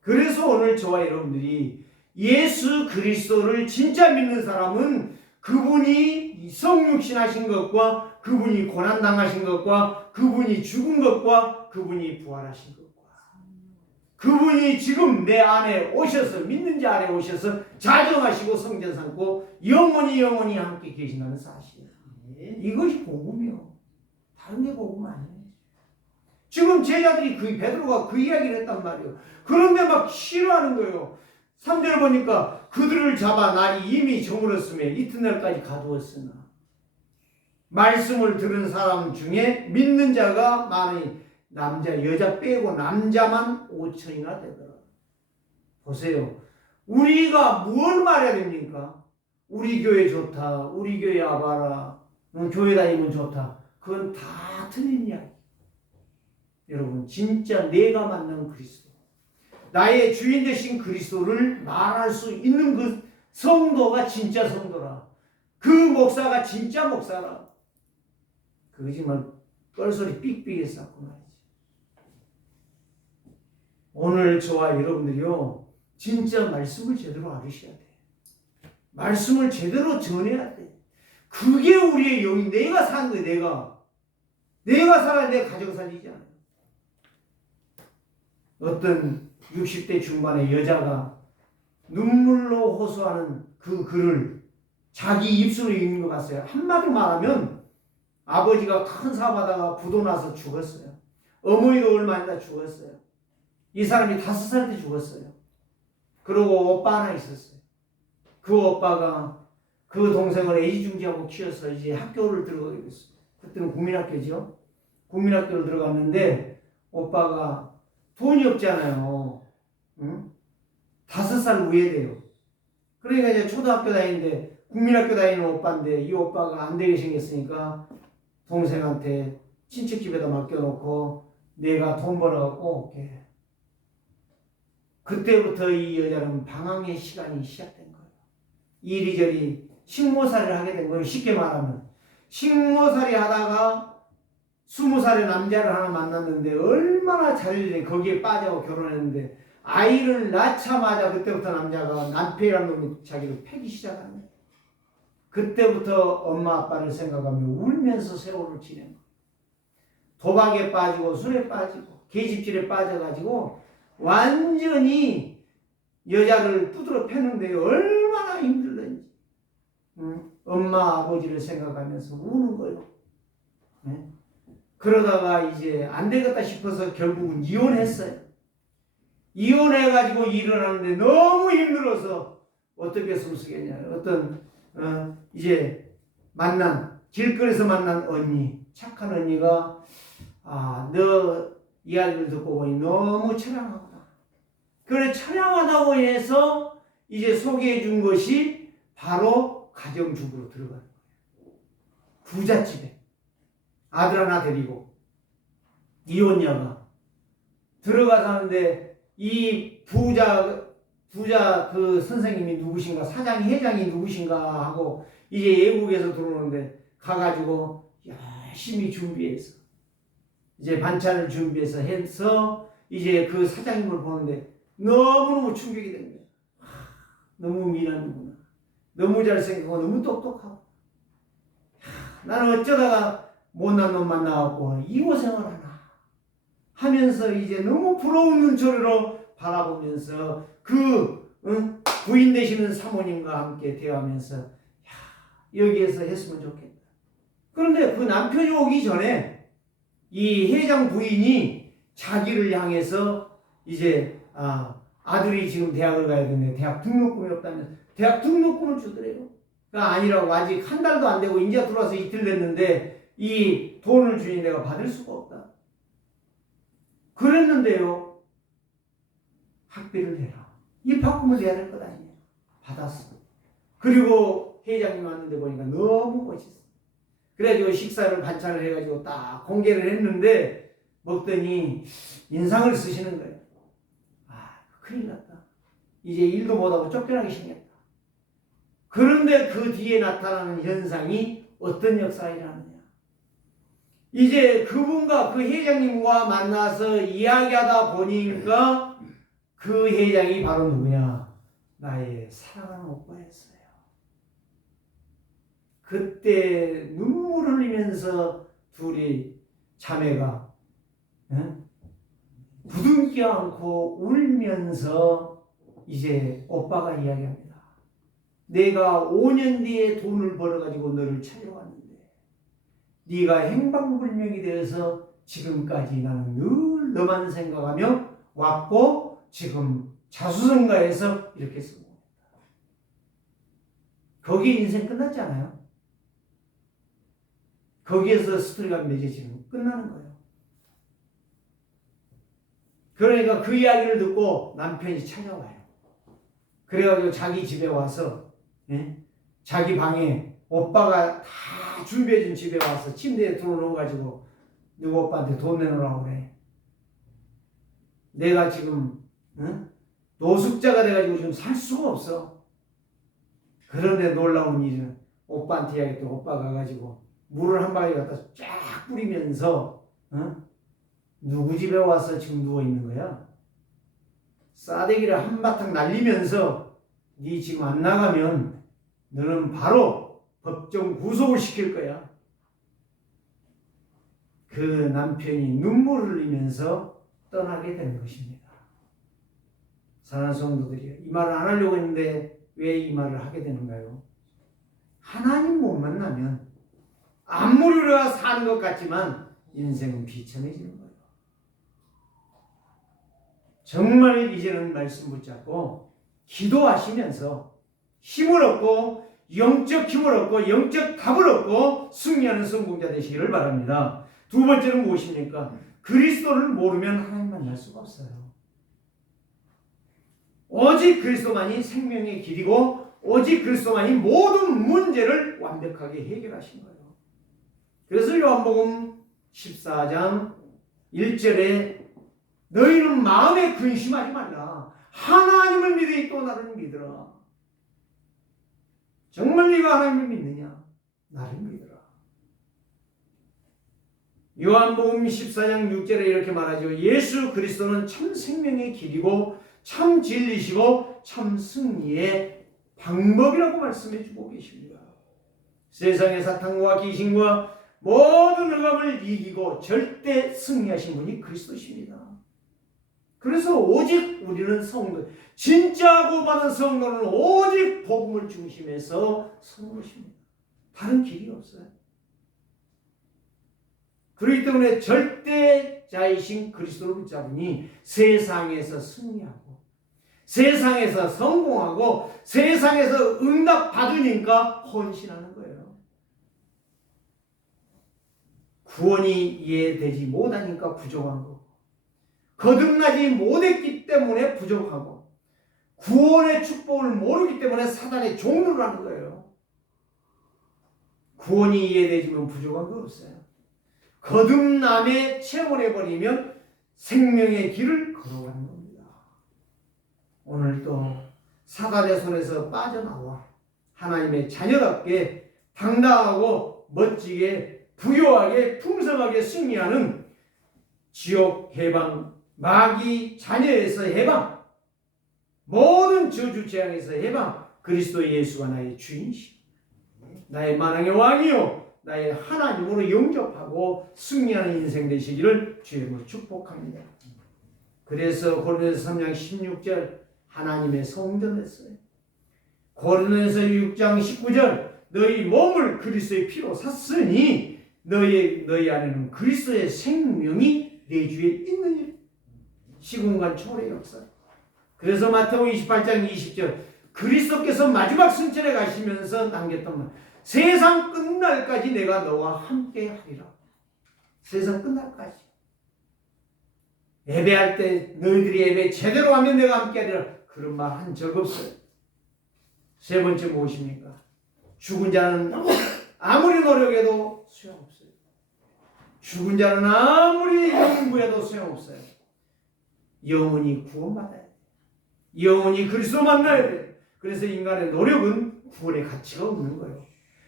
그래서 오늘 저와 여러분들이 예수 그리스도를 진짜 믿는 사람은 그분이 성육신 하신 것과 그분이 고난당하신 것과 그분이 죽은 것과 그분이 부활하신 것과 그분이 지금 내 안에 오셔서 믿는 자 안에 오셔서 자정하시고 성전 삼고 영원히 함께 계신다는 사실. 이것이 복음이요. 다른 게 복음 아니에요. 지금 제자들이 베드로가 그 이야기를 했단 말이에요. 그런데 막 싫어하는 거예요. 3절 보니까 그들을 잡아 날이 이미 저물었으며 이튿날까지 가두었으나 말씀을 들은 사람 중에 믿는 자가 많으니 여자 빼고 남자만 5천이나 되더라. 보세요. 우리가 뭘 말해야 됩니까? 우리 교회 좋다. 우리 교회 와봐라. 교회 다니면 좋다. 그건 다 틀린 이야기. 여러분 진짜 내가 만난 그리스도, 나의 주인 되신 그리스도를 말할 수 있는 그 성도가 진짜 성도라. 그 목사가 진짜 목사라. 그거지만 뻘소리 삑삑히 쌓고 말이지. 오늘 저와 여러분들이요 진짜 말씀을 제대로 알으셔야 돼. 말씀을 제대로 전해야 돼. 그게 우리의 영이. 내가 사는 거예요. 내가 살아야 내 가정 살리지 않아요. 어떤 60대 중반의 여자가 눈물로 호소하는 그 글을 자기 입술로 읽는 거 봤어요. 한마디로 말하면 아버지가 큰 사업하다가 부도 나서 죽었어요. 어머니도 얼마 안 있다 죽었어요. 이 사람이 5살 때 죽었어요. 그리고 오빠 하나 있었어요. 그 오빠가 그 동생을 애지중지하고 키워서 이제 학교를 들어가게 됐어요. 그때는 국민학교죠. 국민학교를 들어갔는데 오빠가 돈이 없잖아요. 응? 5살 우회돼요. 그러니까 이제 초등학교 다니는데 국민학교 다니는 오빠인데 이 오빠가 안 되게 생겼으니까 동생한테 친척집에다 맡겨놓고 내가 돈 벌어갖고 올게. 그때부터 이 여자는 방황의 시간이 시작된 거예요. 이리저리 식모살이를 하게 된 거예요. 쉽게 말하면 식모살이 하다가 20살의 남자를 하나 만났는데 얼마나 잘했는지 거기에 빠져 결혼했는데 아이를 낳자마자 그때부터 남자가 남편이라는 놈이 자기를 패기 시작하는 거예요. 그때부터 엄마 아빠를 생각하며 울면서 세월을 지낸 거예요. 도박에 빠지고 술에 빠지고 계집질에 빠져가지고 완전히 여자를 두드러 패는데 얼마나 힘들던지 엄마 아버지를 생각하면서 우는 거예요. 네? 그러다가 이제 안 되겠다 싶어서 결국은 이혼했어요. 이혼해가지고 일어나는데 너무 힘들어서 어떻게 숨쓰겠냐. 어떤 이제 길거리에서 만난 언니, 착한 언니가 너 이야기를 듣고 보니 너무 처량하구나. 그래 처량하다고 해서 이제 소개해 준 것이 바로 가정주부로 들어가는 거예요. 부잣집에 아들 하나 데리고 이혼녀가 들어가 사는데 이 부자 그 선생님이 누구신가, 사장이 회장이 누구신가 하고 이제 외국에서 들어오는데 가가지고 열심히 준비해서 이제 반찬을 준비해서 해서 이제 그 사장님을 보는데 너무너무 충격이 된 거예요. 너무 미남이구나. 너무 잘생기고 너무 똑똑하고 나는 어쩌다가 못난 놈 만나갖고 이고생을 하나 하면서 이제 너무 부러운 눈초리로 바라보면서 그 부인 되시는 사모님과 함께 대화하면서 여기에서 했으면 좋겠다. 그런데 그 남편이 오기 전에 이 회장 부인이 자기를 향해서 이제 아들이 지금 대학을 가야 되는데 대학 등록금이 없다면서 대학 등록금을 주더래요. 그러니까 아니라고 아직 한 달도 안 되고 이제 들어와서 이틀 됐는데 이 돈을 주니 내가 받을 수가 없다. 그랬는데요. 학비를 내라. 입학금을 내야 될 것 아니에요. 받았어. 그리고 회장님 왔는데 보니까 너무 멋있어. 그래가지고 식사를 반찬을 해가지고 딱 공개를 했는데 먹더니 인상을 쓰시는 거예요. 큰일 났다. 이제 일도 못하고 쫓겨나기 생겼다. 그런데 그 뒤에 나타나는 현상이 어떤 역사가 일어나느냐. 이제 그분과 그 회장님과 만나서 이야기하다 보니까 그 회장이 바로 누구냐? 나의 사랑하는 오빠였어요. 그때 눈물 흘리면서 둘이 자매가 부둥켜 안고 울면서 이제 오빠가 이야기합니다. 내가 5년 뒤에 돈을 벌어가지고 너를 찾아왔는데 네가 행방불명이 되어서 지금까지 나는 늘 너만 생각하며 왔고 지금 자수성가해서 이렇게 성공했다. 거기에 인생 끝났지 않아요? 거기에서 스토리가 맺어지면 끝나는 거예요. 그러니까 그 이야기를 듣고 남편이 찾아와요. 그래가지고 자기 집에 와서 자기 방에 오빠가 다 준비해준 집에 와서 침대에 들어놓아가지고 누구 오빠한테 돈 내놓으라고 그래. 내가 지금 노숙자가 돼가지고 지금 살 수가 없어. 그런데 놀라운 일은 오빠한테 이야기했더니 오빠가 가가지고 물을 한 바가지 갖다 쫙 뿌리면서 누구 집에 와서 지금 누워있는 거야? 싸대기를 한바탕 날리면서 네 지금 안 나가면 너는 바로 법정 구속을 시킬 거야. 그 남편이 눈물을 흘리면서 떠나게 되는 것입니다. 사랑하는 성도들이요. 이 말을 안 하려고 했는데 왜 이 말을 하게 되는가요? 하나님 못 만나면 아무리 우리가 사는 것 같지만 인생은 비참해지는 거예요. 정말 이제는 말씀 붙잡고 기도하시면서 힘을 얻고 영적 힘을 얻고 영적 답을 얻고 승리하는 성공자 되시기를 바랍니다. 두 번째는 무엇입니까? 그리스도를 모르면 하나님 만날 수가 없어요. 오직 그리스도만이 생명의 길이고 오직 그리스도만이 모든 문제를 완벽하게 해결하신 거예요. 그래서 요한복음 14장 1절에 너희는 마음에 근심하지 말라. 하나님을 믿으니 또 나를 믿으라. 정말 네가 하나님을 믿느냐? 나를 믿어라. 요한복음 14장 6절에 이렇게 말하죠. 예수 그리스도는 참 생명의 길이고 참 진리시고 참 승리의 방법이라고 말씀해 주고 계십니다. 세상의 사탄과 귀신과 모든 흑암을 이기고 절대 승리하신 분이 그리스도십니다. 그래서 오직 우리는 성도, 진짜 구원받은 성도는 오직 복음을 중심해서 서는 것입니다. 다른 길이 없어요. 그렇기 때문에 절대자이신 그리스도를 붙잡으니 세상에서 승리하고 세상에서 성공하고 세상에서 응답 받으니까 헌신하는 거예요. 구원이 이해되지 못하니까 부족한 거고 거듭나지 못했기 때문에 부족하고 구원의 축복을 모르기 때문에 사단의 종로를 하는 거예요. 구원이 이해되지면 부족한 거 없어요. 거듭남에 체험을 해버리면 생명의 길을 걸어가는 겁니다. 오늘도 사단의 손에서 빠져나와 하나님의 자녀답게 당당하고 멋지게 부요하게 풍성하게 승리하는 지옥 해방, 마귀 자녀에서 해방, 모든 저주 재앙에서 해방, 그리스도 예수가 나의 주인이시오. 나의 만왕의 왕이요 나의 하나님으로 영접하고 승리하는 인생 되시기를 주님으로 축복합니다. 그래서 고린도서 3장 16절 하나님의 성전했어요. 고린도서 6장 19절 너희 몸을 그리스도의 피로 샀으니 너희 안에는 그리스도의 생명이 내 주에 있느니라. 시공간 초월의 역사. 그래서 마태복음 28장 20절 그리스도께서 마지막 승천에 가시면서 남겼던 말 세상 끝날까지 내가 너와 함께 하리라. 세상 끝날까지. 예배할 때 너희들이 예배 제대로 하면 내가 함께 하리라. 그런 말 한 적 없어요. 세 번째 무엇입니까? 죽은 자는 아무리 노력해도 소용없어요. 죽은 자는 아무리 연구해도 소용없어요. 영원히 구원받아야 돼요. 영원히 그리스도 만나야 돼요. 그래서 인간의 노력은 구원의 가치가 없는 거예요.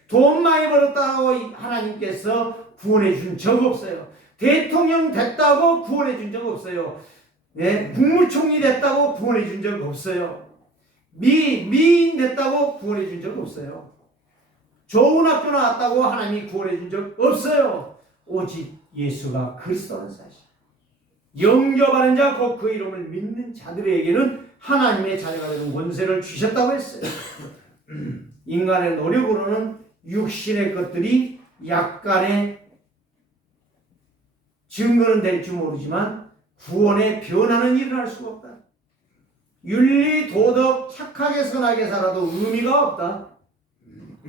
돈 많이 벌었다고 하나님께서 구원해 준 적 없어요. 대통령 됐다고 구원해 준 적 없어요. 네, 국무총리 됐다고 구원해 준 적 없어요. 미인 됐다고 구원해 준 적 없어요. 좋은 학교 나왔다고 하나님이 구원해 준 적 없어요. 오직 예수가 그리스도라는 사실. 영접하는 자 곧 그 이름을 믿는 자들에게는 하나님의 자녀가 되는 권세를 주셨다고 했어요. 인간의 노력으로는 육신의 것들이 약간의 증거는 될지 모르지만 구원에 변하는 일을 할 수가 없다. 윤리, 도덕, 착하게 선하게 살아도 의미가 없다.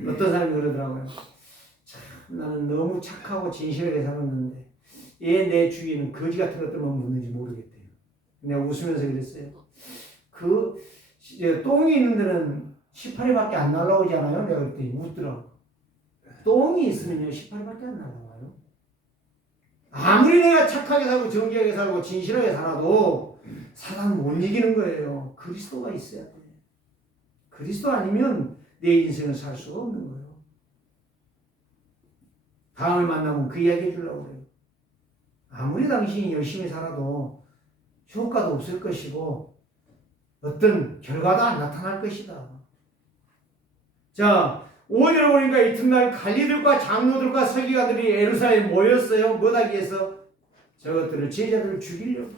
어떤 사람이 그러더라고요. 참, 나는 너무 착하고 진실하게 살았는데 얘 내 주위에는 거지 같은 것들만 묻는지 모르겠대요. 내가 웃으면서 그랬어요. 똥이 있는 데는 18회밖에 안 날라오지 않아요? 내가 그랬더니 웃더라고. 똥이 있으면요 18회밖에 안 날라와요. 아무리 내가 착하게 살고 정직하게 살고 진실하게 살아도 사람 못 이기는 거예요. 그리스도가 있어야 돼. 그리스도 아니면 내 인생을 살 수가 없는 거예요. 다음에 만나면 그 이야기 해주려고 그래요. 아무리 당신이 열심히 살아도 효과도 없을 것이고 어떤 결과도 안 나타날 것이다. 자, 5절에 보니까 이튿날 관리들과 장로들과 서기관들이 예루살렘에 모였어요. 뭐하기 위해서? 저것들을 제자들을 죽이려고.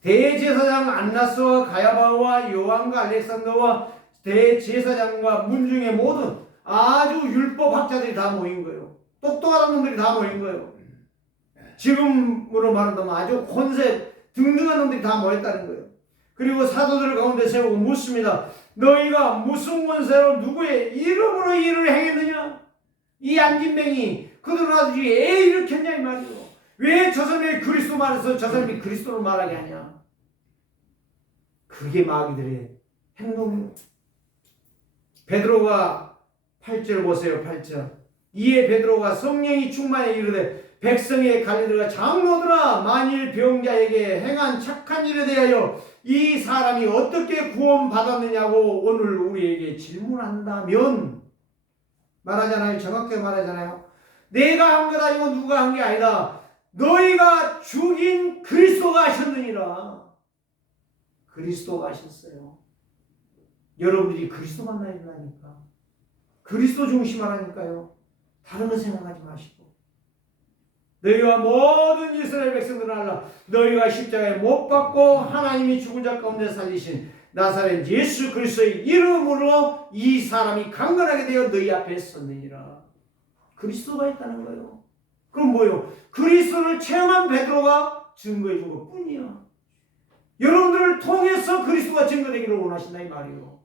대제사장 안나스와 가야바와 요한과 알렉산더와 대제사장과 문중의 모든 아주 율법학자들이 다 모인 거예요. 똑똑한 놈들이 다 모인 거예요. 지금으로 말한다면 아주 권세 등등한 놈들이 다 모였다는 거예요. 그리고 사도들 가운데 세우고 묻습니다. 너희가 무슨 권세로 누구의 이름으로 일을 행했느냐? 이 안진뱅이 그들은 아주 애 일으켰냐 이 말이에요. 왜 저 사람이 그리스도 말해서 저 사람이 그리스도를 말하게 하냐? 그게 마귀들의 행동이에요. 베드로가 8절 보세요. 8절. 이에 베드로가 성령이 충만해 이르되 백성의 관리들과 장로들아 만일 병자에게 행한 착한 일에 대하여 이 사람이 어떻게 구원받았느냐고 오늘 우리에게 질문한다면 말하잖아요. 정확하게 말하잖아요. 내가 한 것 아니고 누가 한 게 아니다. 너희가 죽인 그리스도가 하셨느니라. 그리스도가 하셨어요. 여러분들이 그리스도 만나야 된다니까. 그리스도 중심하라니까요. 다른 거 생각하지 마시고. 너희와 모든 이스라엘 백성들은 알라. 너희가 십자가에 못 박고 하나님이 죽은 자 가운데 살리신 나사렛 예수 그리스도의 이름으로 이 사람이 강건하게 되어 너희 앞에 섰느니라. 그리스도가 했다는 거예요. 그럼 뭐예요? 그리스도를 체험한 베드로가 증거해 준 것 뿐이야. 여러분들을 통해서 그리스도가 증거되기를 원하신다 이 말이에요.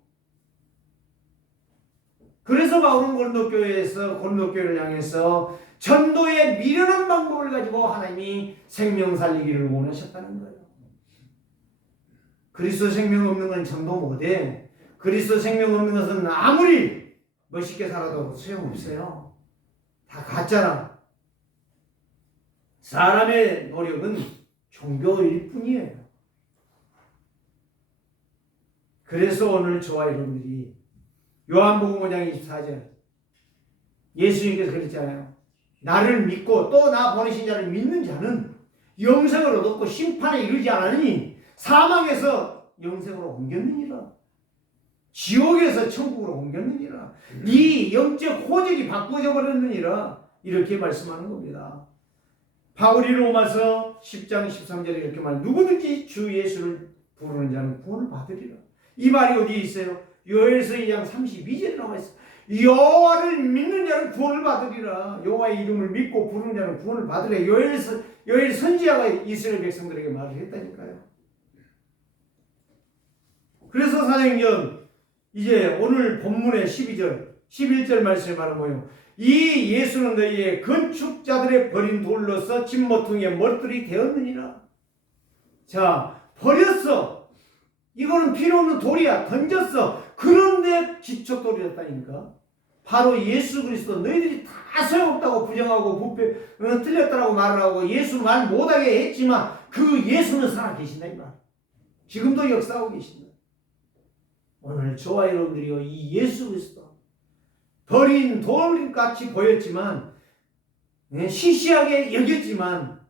그래서 바울은 고린도교회를 향해서 전도의 미련한 방법을 가지고 하나님이 생명 살리기를 원하셨다는 거예요. 그리스도 생명 없는 건 전도 못해. 그리스도 생명 없는 것은 아무리 멋있게 살아도 소용없어요. 다 가짜라. 사람의 노력은 종교일 뿐이에요. 그래서 오늘 저와 여러분들이 요한복음 5장 24절 예수님께서 그랬잖아요. 나를 믿고 또 나 보내신 자를 믿는 자는 영생을 얻었고 심판에 이르지 않으니 사망에서 영생으로 옮겼느니라. 지옥에서 천국으로 옮겼느니라. 네 영적 호적이 바꿔져 버렸느니라. 이렇게 말씀하는 겁니다. 바울이 로마서 10장 13절에 이렇게 말 누구든지 주 예수를 부르는 자는 구원을 받으리라. 이 말이 어디에 있어요? 요엘서 2장 32절에 나와 있어요. 여호와를 믿는 자는 구원을 받으리라. 여호와의 이름을 믿고 부르는 자는 구원을 받으리라. 요엘 선지자가 이스라엘 백성들에게 말을 했다니까요. 그래서 사도행전 이제 오늘 본문의 12절 11절 말씀에 말은 뭐예요? 이 예수는 너희의 건축자들의 버린 돌로서 진모퉁이의 멀들이 되었느니라. 자, 버렸어. 이거는 필요 없는 돌이야. 던졌어. 그런데 기초돌이었다니까. 바로 예수 그리스도. 너희들이 다 소용없다고 부정하고 틀렸다라고 말을 하고 예수 말 못하게 했지만 그 예수는 살아계신다 이 말. 지금도 역사하고 계신다. 오늘 저와 여러분들이요 이 예수 그리스도 버린 돌같이 보였지만 시시하게 여겼지만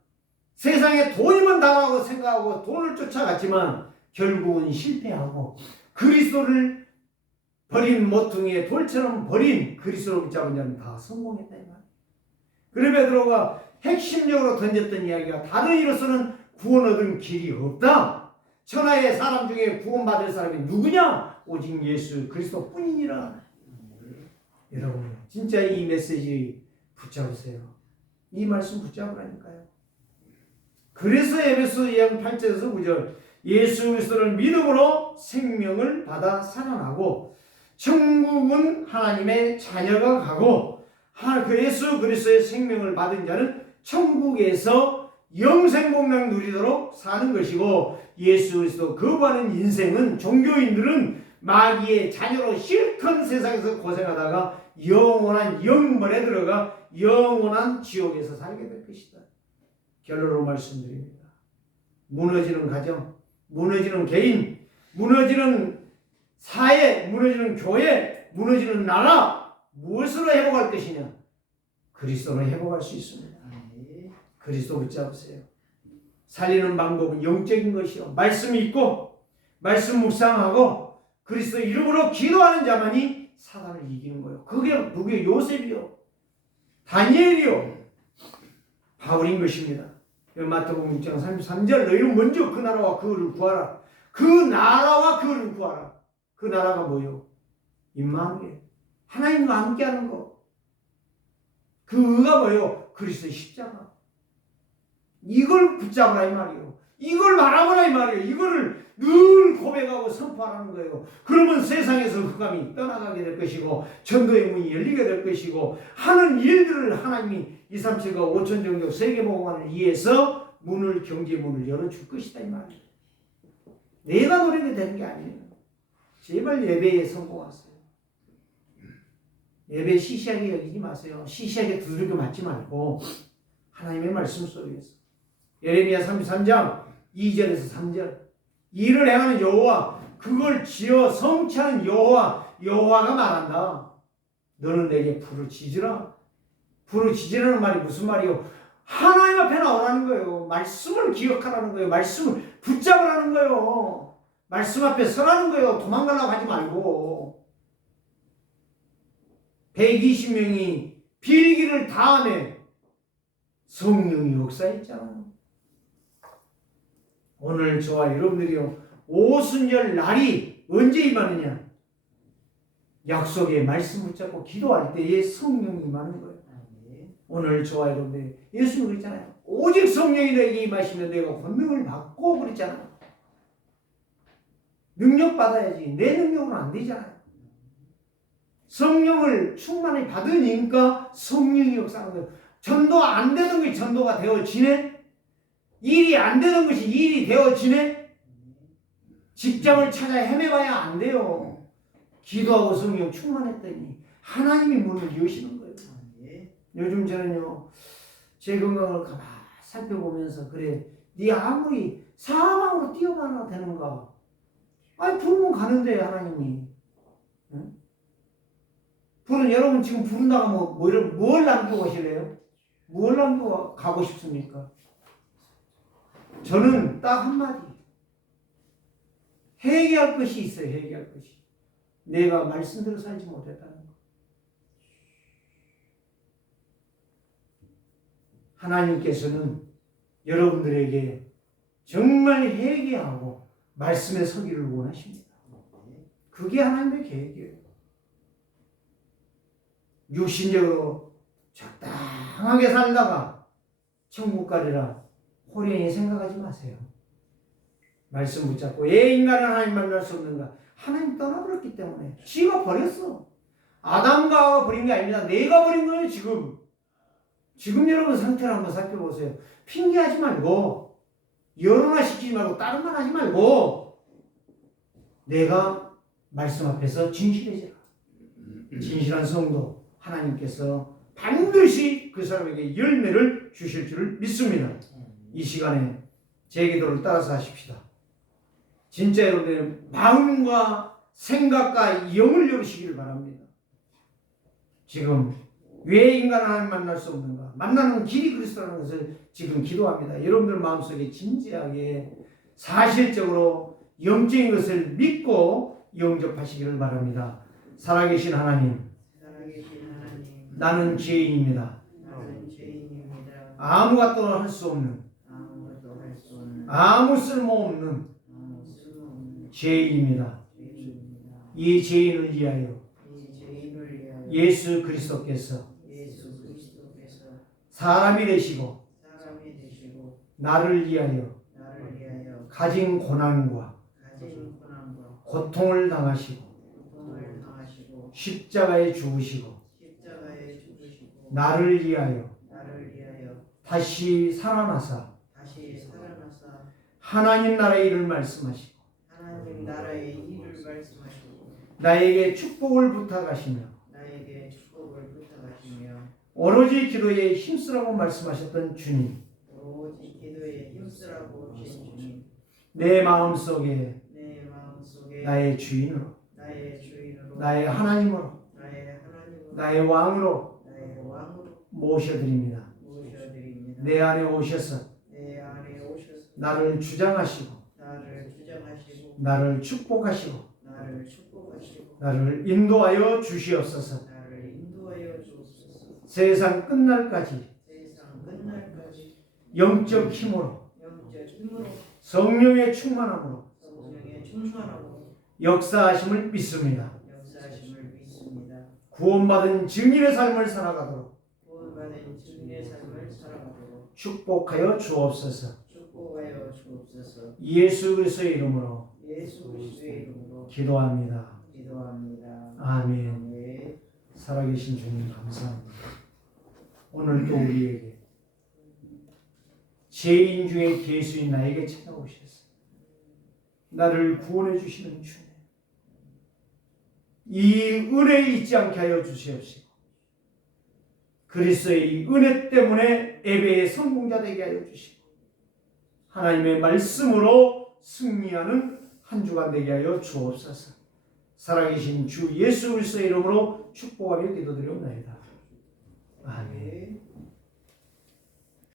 세상에 돈이면 다라고 생각하고 돈을 쫓아갔지만 결국은 실패하고 그리스도를 버린 모퉁이에 돌처럼 버린 그리스도를 붙잡은 자는 다 성공했다 이 말. 그래 베드로가 핵심적으로 던졌던 이야기가 다른 이로서는 구원 얻은 길이 없다. 천하의 사람 중에 구원받을 사람이 누구냐? 오직 예수 그리스도 뿐이니라. 여러분 진짜 이 메시지 붙잡으세요. 이 말씀 붙잡으라니까요. 그래서 에베소 2장 8절에서 9절 예수 그리스도를 믿음으로 생명을 받아 살아나고 천국은 하나님의 자녀가 가고 그 예수 그리스도의 생명을 받은 자는 천국에서 영생복락 누리도록 사는 것이고 예수 그리스도 거부하는 인생은 종교인들은 마귀의 자녀로 실컷 세상에서 고생하다가 영원한 영벌에 들어가 영원한 지옥에서 살게 될 것이다. 결론으로 말씀드립니다. 무너지는 가정, 무너지는 개인, 무너지는 사회, 무너지는 교회, 무너지는 나라 무엇으로 회복할 것이냐? 그리스도로 회복할 수 있습니다. 그리스도 붙잡으세요. 살리는 방법은 영적인 것이요. 말씀이 있고 말씀 묵상하고 그리스도 이름으로 기도하는 자만이 사단을 이기는 거예요. 그게 누구예요? 요셉이요. 다니엘이요. 바울인 것입니다. 마태복음 6장 33절 너희는 먼저 그 나라와 그를 구하라. 그 나라와 그를 구하라. 그 나라가 뭐예요? 임마누엘. 하나님과 함께하는 거. 그 의가 뭐예요? 그리스도의 십자가. 이걸 붙잡으라 이 말이에요. 이걸 바라보라 이 말이에요. 이거를 늘 고백하고 선포하라는 거예요. 그러면 세상에서 흑암이 떠나가게 될 것이고 전도의 문이 열리게 될 것이고 하는 일들을 하나님이 237과 5천 종족 세계복음화를 위해서 경제 문을 열어줄 것이다 이 말이에요. 내가 노력이 되는 게 아니에요. 제발 예배에 성공하세요. 예배 시시하게 여기지 마세요. 시시하게 두들겨 맞지 말고 하나님의 말씀 속에서 예레미야 33장 2절에서 3절 일을 행하는 여호와, 그걸 지어 성취하는 여호와가 말한다. 너는 내게 부르짖으라. 부르짖으라는 말이 무슨 말이요? 하나님 앞에 나오라는 거예요. 말씀을 기억하라는 거예요. 말씀을 붙잡으라는 거예요. 말씀 앞에 서라는 거예요. 도망가려고 하지 말고. 120명이 빌기를 다음에 성령이 역사했잖아요. 오늘 저와 여러분들이요, 오순절 날이 언제 임하느냐? 약속의 말씀 붙잡고 기도할 때에 성령이 임하는 거예요. 오늘 저와 여러분들, 예수님 그랬잖아요. 오직 성령이 너에게 임하시면 내가 권능을 받고 그랬잖아요. 능력 받아야지. 내 능력으로는 안 되잖아요. 성령을 충만히 받으니까 성령이 역사하는 거예요. 전도 안 되는 것이 전도가 되어지네? 일이 안 되는 것이 일이 되어지네? 직장을 찾아 헤매봐야 안 돼요. 기도하고 성령 충만했더니 하나님이 문을 여시는 거예요. 요즘 저는요, 제 건강을 가만히 살펴보면서 그래, 네 아무리 사망으로 뛰어가나 되는가? 아니 부르면 가는데 하나님이. 응? 여러분 지금 부른다가 뭘 남기고 가실래요? 뭘 남기고 가고 싶습니까? 저는 딱 한마디. 회개할 것이 있어요. 회개할 것이. 내가 말씀대로 살지 못했다는 거. 하나님께서는 여러분들에게 정말 회개하고 말씀에 서기를 원하십니다. 그게 하나님의 계획이에요. 육신적으로 적당하게 살다가 천국 가리라 호련히 생각하지 마세요. 말씀 붙잡고 왜 인간은 하나님 만날 수 없는가? 하나님 떠나버렸기 때문에. 지가 버렸어. 아담과 버린 게 아닙니다. 내가 버린 거예요. 지금 여러분 상태를 한번 살펴보세요. 핑계하지 말고, 여론화시키지 말고, 다른 말 하지 말고, 내가 말씀 앞에서 진실해지라. 진실한 성도, 하나님께서 반드시 그 사람에게 열매를 주실 줄을 믿습니다. 이 시간에 제 기도를 따라서 하십시다. 진짜 여러분의 마음과 생각과 영을 열으시기를 바랍니다. 지금 왜 인간은 하나님 만날 수 없는가? 만나는 길이 그리스도라는 것을 지금 기도합니다. 여러분들 마음속에 진지하게 사실적으로 영적인 것을 믿고 영접하시기를 바랍니다. 살아계신 하나님, 나는 죄인입니다. 아무것도 할 수 없는, 아무 쓸모없는 죄인입니다. 이 죄인을 위하여 예수 그리스도께서 사람이 되시고 나를 위하여 가진 고난과 고통을 당하시고 십자가에 죽으시고 나를 위하여 다시 살아나사 하나님 나라의 일을 말씀하시고 나에게 축복을 부탁하시며 오로지 기도에 힘쓰라고 말씀하셨던 주님, 내 마음속에 나의 주인으로, 나의 하나님으로, 나의 왕으로 모셔드립니다. 내 안에 오셔서 나를 주장하시고 나를 축복하시고 나를 인도하여 주시옵소서. 세상 끝날까지 영적 힘으로 성령의 충만함으로 역사하심을 믿습니다. 구원받은 증인의 삶을 살아가도록 축복하여 주옵소서. 예수 그리스도의 이름으로 기도합니다. 아멘. 살아계신 주님 감사합니다. 오늘도 우리에게 죄인 중에 괴수인 나에게 찾아오셔서 나를 구원해 주시는 주님, 이 은혜에 잊지 않게 하여 주시옵시고 그리스도의 이 은혜 때문에 예배의 성공자 되게 하여 주시고 하나님의 말씀으로 승리하는 한 주간 되게 하여 주옵소서. 살아계신 주 예수 그리스도의 이름으로 축복하며 기도드리옵나이다. 아멘.